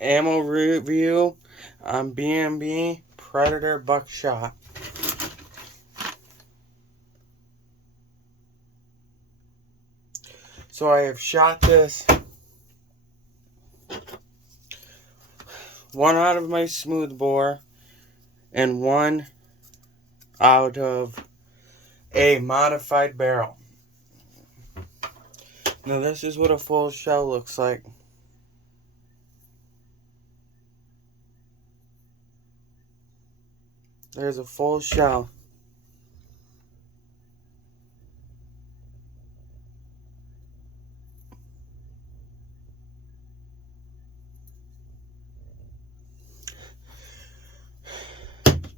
ammo review on B&B Predator buckshot. So I have shot this one out of my smoothbore and one out of a modified barrel. Now this is what a full shell looks like. There's a full shell.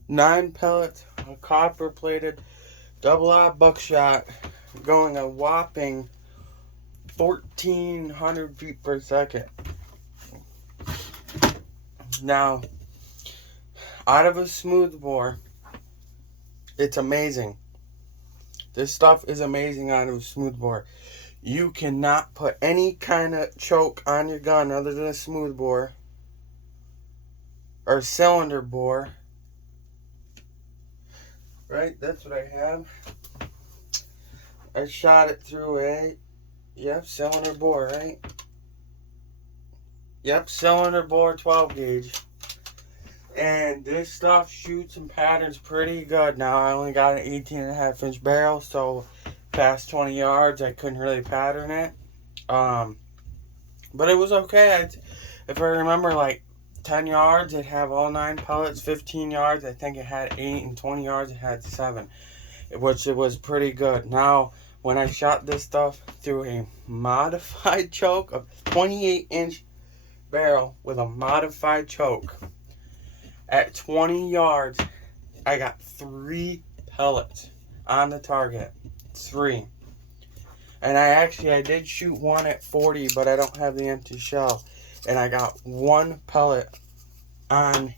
Nine pellets, a copper plated double-aught buckshot going a whopping 1,400 feet per second. Now, out of a smoothbore, it's amazing. This stuff is amazing out of a smoothbore. You cannot put any kind of choke on your gun other than a smoothbore or cylinder bore. Right, that's what I have. I shot it through a, cylinder bore, right? Yep, cylinder bore 12 gauge. And this stuff shoots and patterns pretty good. Now, I only got an 18.5 inch barrel, so past 20 yards, I couldn't really pattern it. But it was okay. If I remember, like, 10 yards, it had all 9 pellets. 15 yards, I think it had 8. And 20 yards, it had 7. Which it was pretty good. Now, when I shot this stuff through a modified choke, a 28-inch barrel with a modified choke, at 20 yards, I got 3 pellets on the target. 3. And I did shoot one at 40, but I don't have the empty shell. And I got 1 pellet on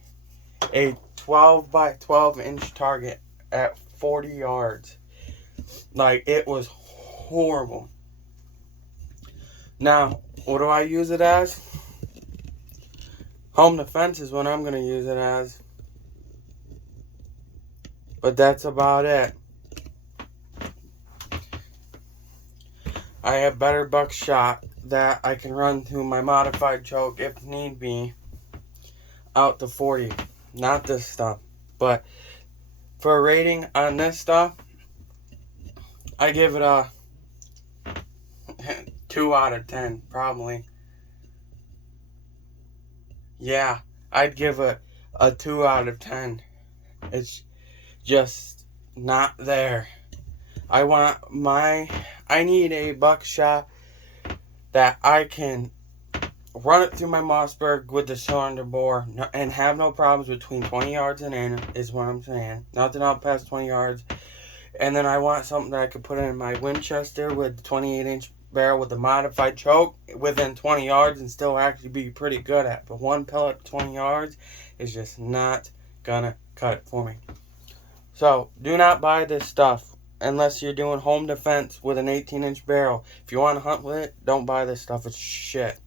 a 12 by 12 inch target at 40 yards. Like, it was horrible. Now, what do I use it as? Home defense is what I'm going to use it as. But that's about it. I have better buckshot that I can run through my modified choke if need be out to 40. Not this stuff. But for a rating on this stuff, I give it a 2 out of 10 probably. Yeah, I'd give it a 2 out of 10. It's just not there. I need a buckshot that I can run it through my Mossberg with the cylinder bore and have no problems between 20 yards and in, is what I'm saying. Nothing out past 20 yards. And then I want something that I could put in my Winchester with the 28-inch barrel with the modified choke within 20 yards and still actually be pretty good at. But 1 pellet 20 yards is just not gonna cut it for me. So, do not buy this stuff unless you're doing home defense with an 18-inch barrel. If you want to hunt with it, don't buy this stuff. It's shit.